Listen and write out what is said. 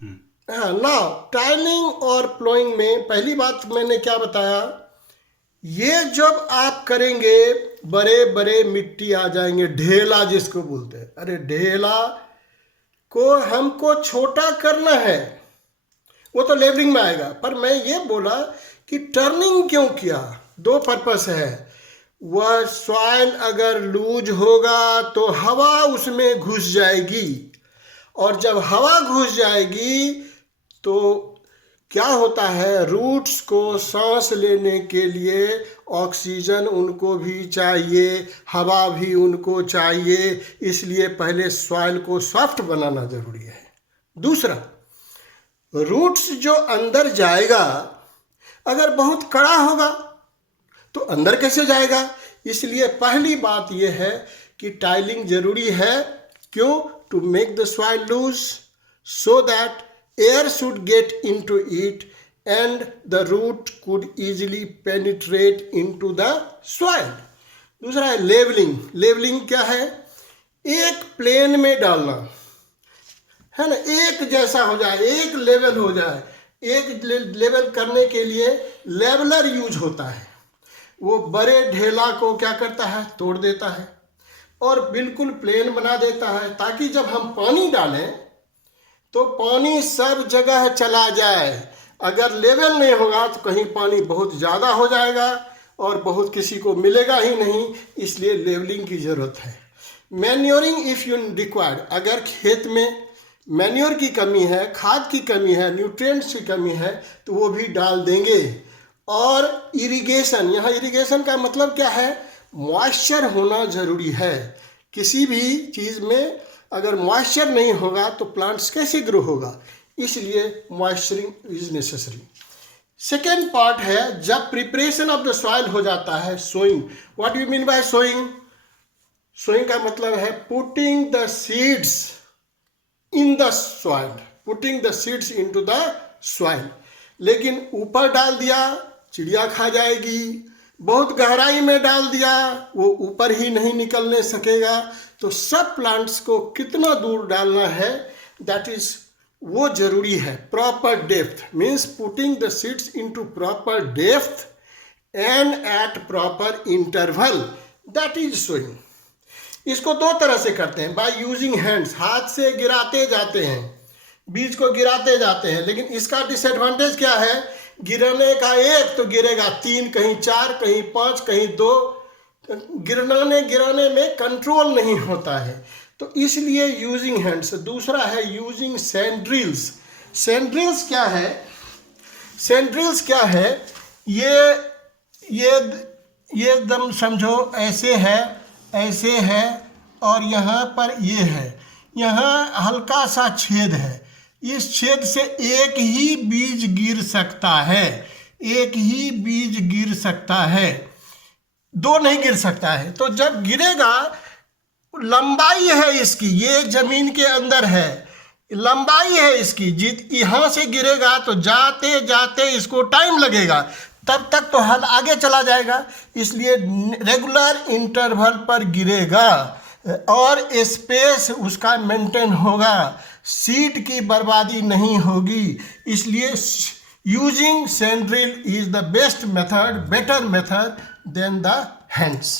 हाँ ना, टाइलिंग और प्लोइंग में पहली बात मैंने क्या बताया, ये जब आप करेंगे बड़े बड़े मिट्टी आ जाएंगे, ढेला जिसको बोलते हैं। अरे ढेला को हमको छोटा करना है, वो तो लेवलिंग में आएगा। पर मैं ये बोला कि टर्निंग क्यों किया, दो पर्पस है। वह सॉइल अगर लूज होगा तो हवा उसमें घुस जाएगी, और जब हवा घुस जाएगी तो क्या होता है, रूट्स को सांस लेने के लिए ऑक्सीजन उनको भी चाहिए, हवा भी उनको चाहिए, इसलिए पहले सॉइल को सॉफ्ट बनाना जरूरी है। दूसरा, रूट्स जो अंदर जाएगा अगर बहुत कड़ा होगा तो अंदर कैसे जाएगा, इसलिए पहली बात यह है कि टाइलिंग जरूरी है। क्यों? To make the soil loose so that air should get into it and the root could easily penetrate into the soil. दूसरा है लेवलिंग। लेवलिंग क्या है? एक प्लेन में डालना है ना, एक जैसा हो जाए, एक लेवल हो जाए। एक लेवल करने के लिए लेवलर यूज होता है, वो बड़े ढेला को क्या करता है, तोड़ देता है और बिल्कुल प्लेन बना देता है, ताकि जब हम पानी डालें तो पानी सब जगह चला जाए। अगर लेवल नहीं होगा तो कहीं पानी बहुत ज़्यादा हो जाएगा और बहुत किसी को मिलेगा ही नहीं, इसलिए लेवलिंग की ज़रूरत है। मैन्योरिंग इफ़ यू रिक्वायर्ड, अगर खेत में मैन्योर की कमी है, खाद की कमी है, न्यूट्रिएंट्स की कमी है, तो वो भी डाल देंगे। और इरिगेशन, यहाँ इरिगेशन का मतलब क्या है, मॉइस्चर होना ज़रूरी है। किसी भी चीज़ में अगर मॉइस्चर नहीं होगा तो प्लांट्स कैसे ग्रो होगा, इसलिए moisturing is necessary. Second part है जब प्रिपरेशन ऑफ द सॉइल हो जाता है, sowing. What you mean by sowing? Sowing का मतलब है putting the seeds in the soil, putting the seeds into the soil. लेकिन ऊपर डाल दिया चिड़िया खा जाएगी, बहुत गहराई में डाल दिया वो ऊपर ही नहीं निकलने सकेगा। तो सब प्लांट्स को कितना दूर डालना है, दैट इज वो जरूरी है। Proper depth means putting the seeds into proper depth and at proper interval, that is sowing. इसको दो तरह से करते हैं, बाय यूजिंग हैंड्स, हाथ से गिराते जाते हैं, बीज को गिराते जाते हैं। लेकिन इसका डिसएडवांटेज क्या है, गिराने का एक तो गिरेगा 3, कहीं 4, कहीं 5, कहीं 2, गिराने में कंट्रोल नहीं होता है, तो इसलिए यूजिंग हैंड्स। दूसरा है यूजिंग सैंड्रिल्स। सैंड्रिल्स क्या है? सैंड्रिल्स क्या है, ये एकदम समझो ऐसे है, ऐसे है, और यहाँ पर ये है, यहाँ हल्का सा छेद है, इस छेद से एक ही बीज गिर सकता है, एक ही बीज गिर सकता है, दो नहीं गिर सकता है। तो जब गिरेगा, लंबाई है इसकी, ये जमीन के अंदर है, लंबाई है इसकी, यहाँ से गिरेगा तो जाते जाते इसको टाइम लगेगा, तब तक तो हल आगे चला जाएगा। इसलिए रेगुलर इंटरवल पर गिरेगा और स्पेस उसका मेंटेन होगा, सीड की बर्बादी नहीं होगी। इसलिए using sand drill is the best method, better method than the hands.